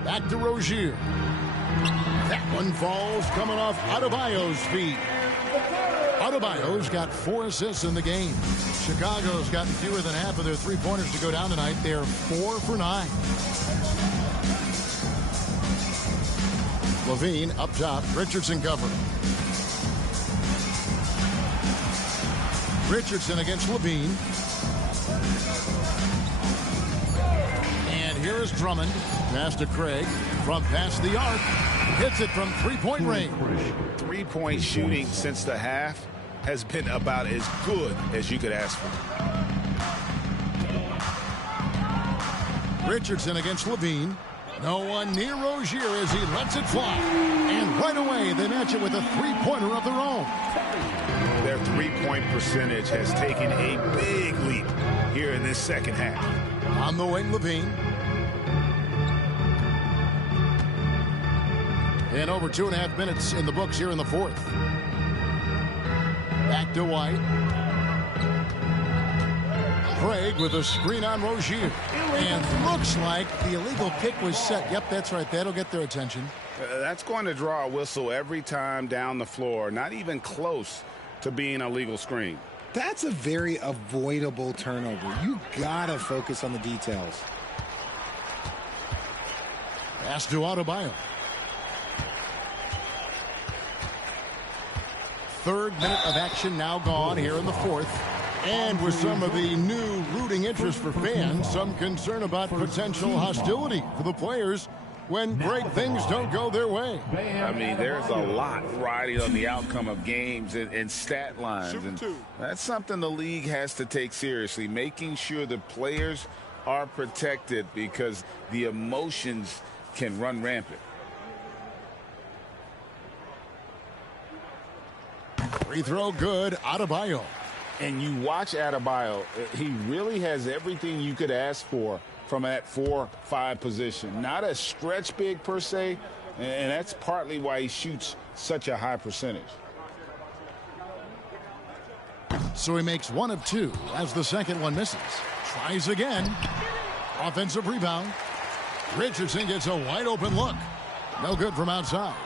Back to Rozier. That one falls coming off Adebayo's feet. Adebayo's got 4 assists in the game. Chicago's gotten fewer than half of their three-pointers to go down tonight. They're 4 for 9. Levine up top. Richardson cover. Richardson against Levine. And here is Drummond. Pass to Craig. From past the arc. Hits it from three-point range. Three-point shooting since the half has been about as good as you could ask for. Richardson against Levine. No one near Rozier as he lets it fly. And right away, they match it with a three-pointer of their own. Their three-point percentage has taken a big leap here in this second half. On the wing, Levine. And over 2.5 minutes in the books here in the fourth. Back to White. Craig with a screen on Rozier. And looks like the illegal pick was set. Yep, that's right. That'll get their attention. That's going to draw a whistle every time down the floor. Not even close to being a legal screen. That's a very avoidable turnover. You gotta focus on the details. Pass to Adebayo. Third minute of action now gone here in the fourth. And with some of the new rooting interest for fans, some concern about potential hostility for the players when great things don't go their way. I mean, there's a lot riding on the outcome of games and stat lines. And that's something the league has to take seriously, making sure the players are protected because the emotions can run rampant. Free throw good, Adebayo. And you watch Adebayo, he really has everything you could ask for from that 4-5 position. Not a stretch big per se, and that's partly why he shoots such a high percentage. So he makes 1 of 2 as the second one misses. Tries again. Offensive rebound. Richardson gets a wide open look. No good from outside.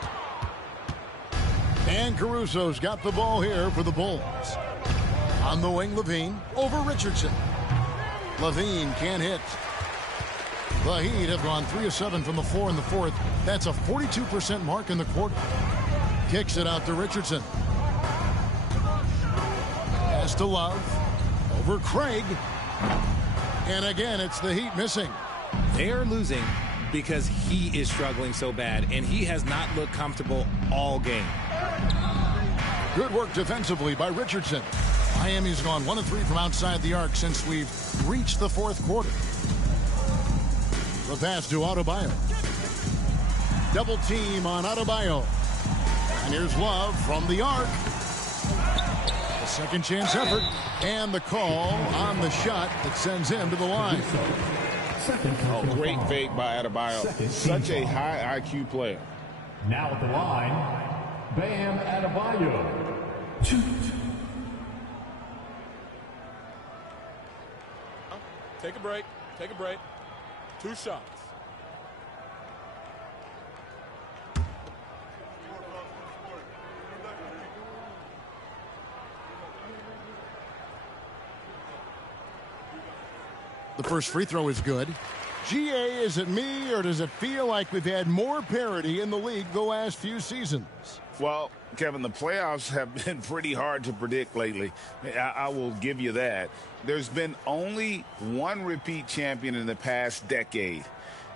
And Caruso's got the ball here for the Bulls. On the wing, Levine over Richardson. Levine can't hit. The Heat have gone 3 of 7 from the floor in the fourth. That's a 42% mark in the quarter. Kicks it out to Richardson. Pass to Love. Over Craig. And again, it's the Heat missing. They're losing because he is struggling so bad, and he has not looked comfortable all game. Good work defensively by Richardson. Miami's gone 1 of 3 from outside the arc since we've reached the fourth quarter. The pass to Adebayo. Double team on Adebayo. And here's Love from the arc. A second chance effort. And the call on the shot that sends him to the line. Oh, great fake by Adebayo. Such a high IQ player. Now at the line, Bam Adebayo. Take a break. Take a break. 2 shots. The first free throw is good. GA, is it me, or does it feel like we've had more parity in the league the last few seasons? Well, Kevin, the playoffs have been pretty hard to predict lately. I will give you that. There's been only one repeat champion in the past decade.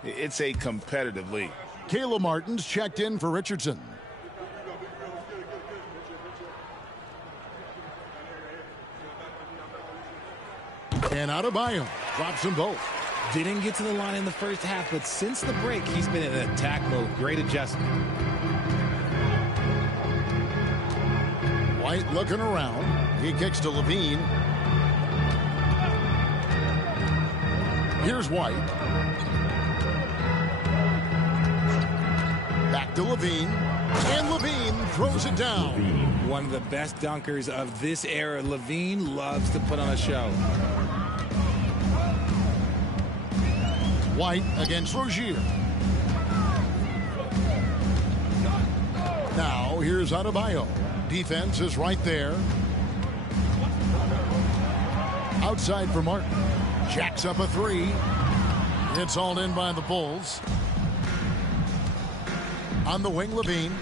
It's a competitive league. Caleb Martin's checked in for Richardson. And Adebayo drops them both. Didn't get to the line in the first half, but since the break, he's been in attack mode. Great adjustment. White looking around. He kicks to Levine. Here's White. Back to Levine. And Levine throws it down. One of the best dunkers of this era. Levine loves to put on a show. White against Rozier. Now here's Adebayo. Defense is right there. Outside for Martin. Jacks up a 3. It's hauled in by the Bulls. On the wing, Levine.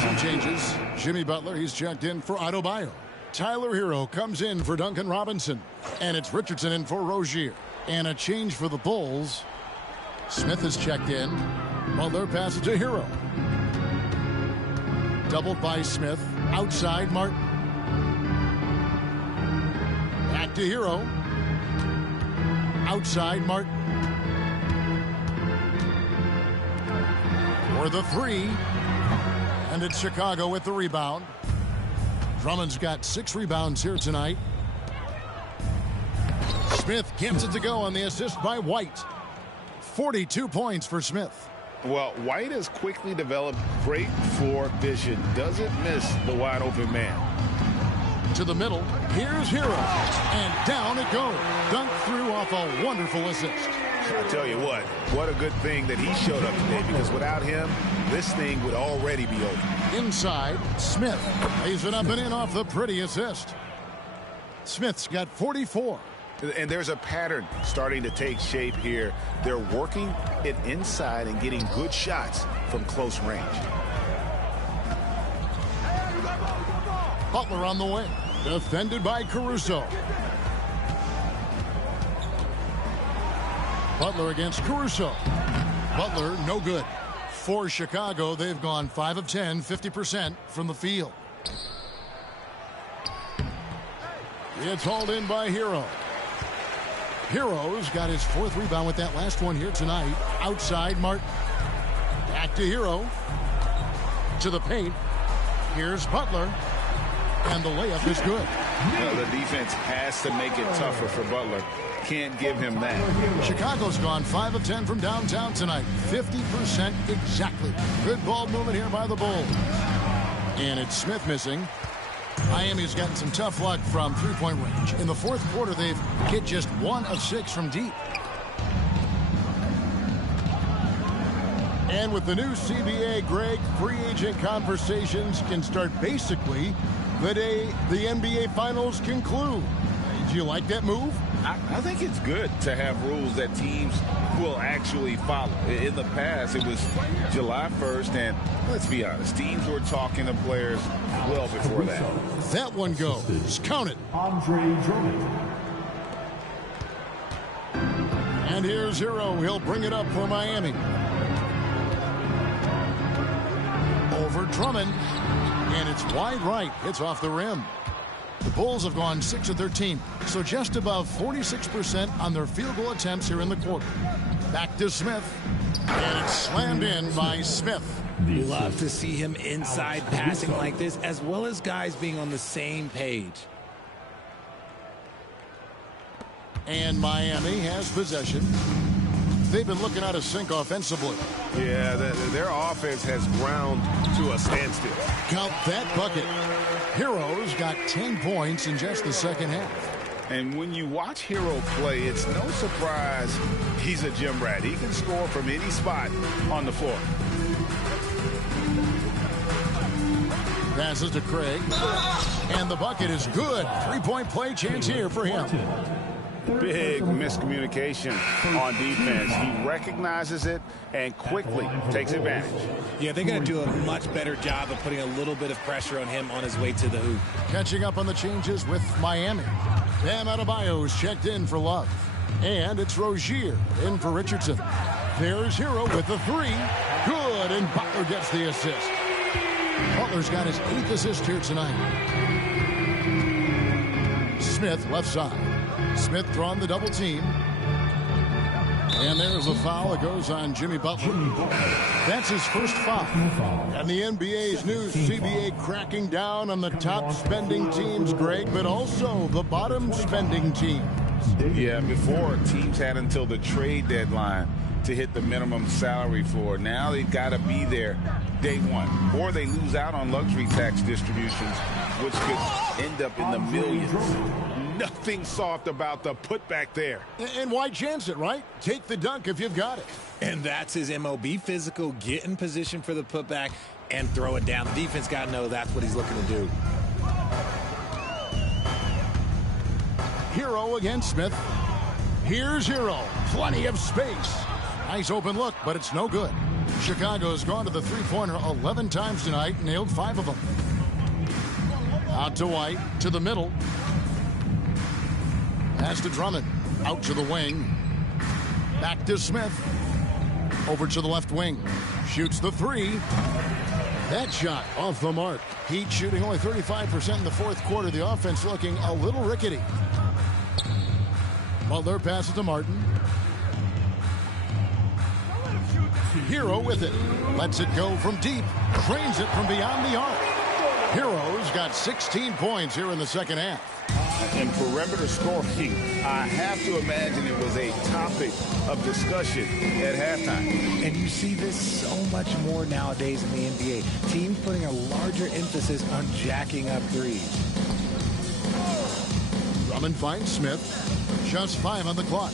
Some changes. Jimmy Butler, he's checked in for Adebayo. Tyler Hero comes in for Duncan Robinson. And it's Richardson in for Rozier. And a change for the Bulls. Smith is checked in. Butler passes to Hero. Doubled by Smith. Outside Martin. Back to Hero. Outside Martin. For the 3. And it's Chicago with the rebound. Drummond's got 6 rebounds here tonight. Smith gets it to go on the assist by White. 42 points for Smith. Well, White has quickly developed great floor vision. Doesn't miss the wide open man. To the middle. Here's Hero. And down it goes. Dunked through off a wonderful assist. I tell you what a good thing that he showed up today, because without him, this thing would already be over. Inside, Smith lays it up and in off the pretty assist. Smith's got 44. And there's a pattern starting to take shape here. They're working it inside and getting good shots from close range. Butler on the wing, defended by Caruso. Butler against Caruso. Butler, no good. For Chicago, they've gone 5 of 10, 50% from the field. It's hauled in by Hero. Hero's got his 4th rebound with that last one here tonight. Outside Martin. Back to Hero. To the paint. Here's Butler. And the layup is good. The defense has to make it tougher for Butler. Can't give him that. Chicago's gone 5 of 10 from downtown tonight. 50% exactly. Good ball movement here by the Bulls. And it's Smith missing. Miami's gotten some tough luck from three-point range. In the fourth quarter, they've hit just 1 of 6 from deep. And with the new CBA, Greg, free agent conversations can start basically the day the NBA Finals conclude. Do you like that move? I think it's good to have rules that teams will actually follow. In the past, it was July 1st, and let's be honest, teams were talking to players well before that. That one goes. Count it. Andre Drummond. And here's Hero. He'll bring it up for Miami. Over Drummond. And it's wide right. It's off the rim. The Bulls have gone 6 of 13, so just above 46% on their field goal attempts here in the quarter. Back to Smith, and it's slammed in by Smith. You love to see him inside passing like this, as well as guys being on the same page. And Miami has possession. They've been looking out of sync offensively. Yeah, their offense has ground to a standstill. Count that bucket. Hero's got 10 points in just the second half. And when you watch Hero play, it's no surprise he's a gym rat. He can score from any spot on the floor. Passes to Craig. And the bucket is good. 3-point play chance here for him. Big miscommunication on defense. He recognizes it and quickly takes advantage. Yeah, they're going to do a much better job of putting a little bit of pressure on him on his way to the hoop. Catching up on the changes with Miami. Bam Adebayo's checked in for Love. And it's Rozier in for Richardson. There's Hero with the 3. Good, and Butler gets the assist. Butler's got his 8th assist here tonight. Smith left side. Smith drawn the double team. And there's a foul. It goes on Jimmy Butler. That's his first foul. And the NBA's new CBA cracking down on the top spending teams, Greg, but also the bottom spending teams. Yeah, before teams had until the trade deadline to hit the minimum salary floor. Now they've got to be there day one, or they lose out on luxury tax distributions, which could end up in the millions. Nothing soft about the putback there. And why chance it, right? Take the dunk if you've got it. And that's his MO. Be physical, get in position for the putback, and throw it down. The defense got to know that's what he's looking to do. Hero against Smith. Here's Hero. Plenty of space. Nice open look, but it's no good. Chicago's gone to the three-pointer 11 times tonight, nailed 5 of them. Out to White, to the middle. Pass to Drummond. Out to the wing. Back to Smith. Over to the left wing. Shoots the 3. That shot off the mark. Heat shooting only 35% in the fourth quarter. The offense looking a little rickety. Butler passes to Martin. Hero with it. Lets it go from deep. Cranes it from beyond the arc. Hero's got 16 points here in the second half. And perimeter scoring, I have to imagine it was a topic of discussion at halftime. And you see this so much more nowadays in the NBA. Teams putting a larger emphasis on jacking up threes. Drummond finds Smith. Just 5 on the clock.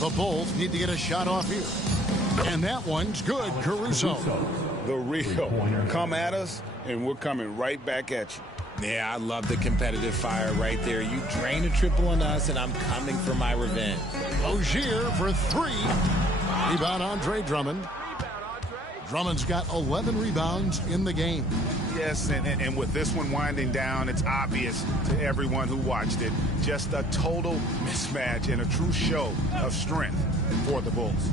The Bulls need to get a shot off here. And that one's good. Caruso. The real. Come at us, and we're coming right back at you. Yeah, I love the competitive fire right there. You drain a triple on us, and I'm coming for my revenge. Rozier for 3. Rebound Andre Drummond. Drummond's got 11 rebounds in the game. Yes, and with this one winding down, it's obvious to everyone who watched it. Just a total mismatch and a true show of strength for the Bulls.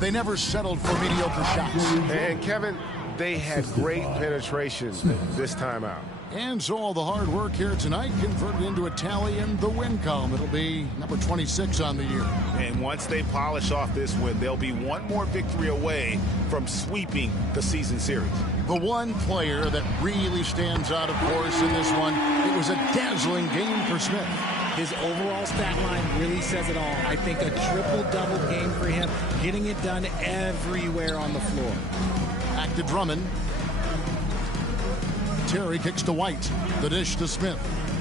They never settled for mediocre shots. And Kevin, they had great penetration this time out. And so all the hard work here tonight converted into a tally in the win column. It'll be number 26 on the year. And once they polish off this win, they'll be one more victory away from sweeping the season series. The one player that really stands out, of course, in this one, it was a dazzling game for Smith. His overall stat line really says it all. I think a triple-double game for him, getting it done everywhere on the floor. Back to Drummond. Terry kicks to White. The dish to Smith.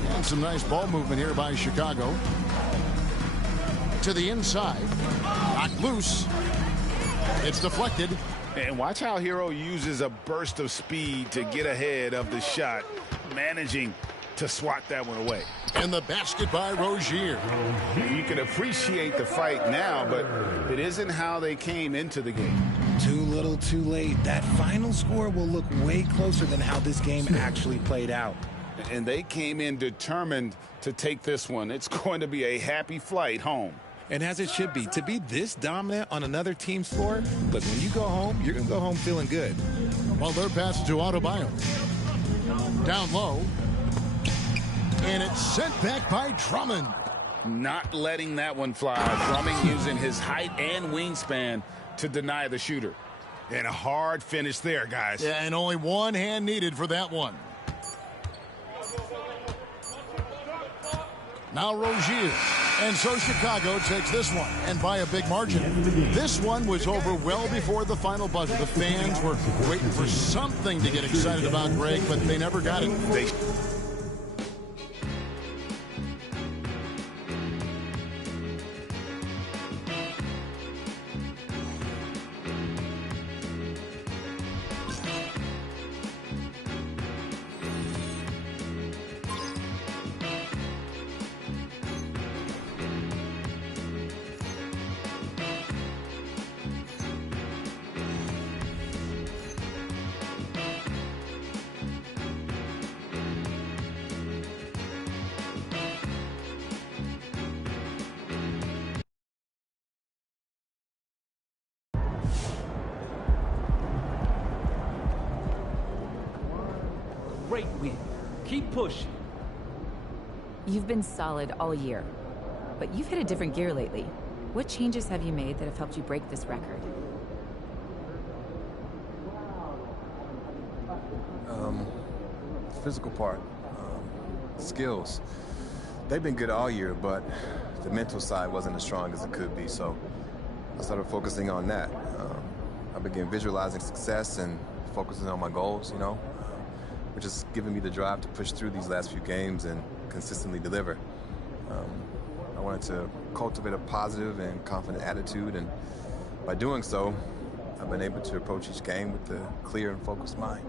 And some nice ball movement here by Chicago. To the inside. Knocked loose. It's deflected. And watch how Hero uses a burst of speed to get ahead of the shot, managing to swat that one away. And the basket by Rozier. You can appreciate the fight now, but it isn't how they came into the game. Too little, too late. That final score will look way closer than how this game actually played out. And they came in determined to take this one. It's going to be a happy flight home. And as it should be, to be this dominant on another team's floor, look, when you go home, you're going to go home feeling good. Well, they're passed to Adebayo. Down low. And it's sent back by Drummond. Not letting that one fly. Drummond using his height and wingspan to deny the shooter. And a hard finish there, guys. Yeah, and only one hand needed for that one. Now Rozier. And so Chicago takes this one, and by a big margin. This one was over well before the final buzzer. The fans were waiting for something to get excited about, Greg, but they never got it. Great win. Keep pushing. You've been solid all year, but you've hit a different gear lately. What changes have you made that have helped you break this record? Physical part, skills. They've been good all year, but the mental side wasn't as strong as it could be, so I started focusing on that. I began visualizing success and focusing on my goals, you know, which is giving me the drive to push through these last few games and consistently deliver. I wanted to cultivate a positive and confident attitude, and by doing so, I've been able to approach each game with a clear and focused mind.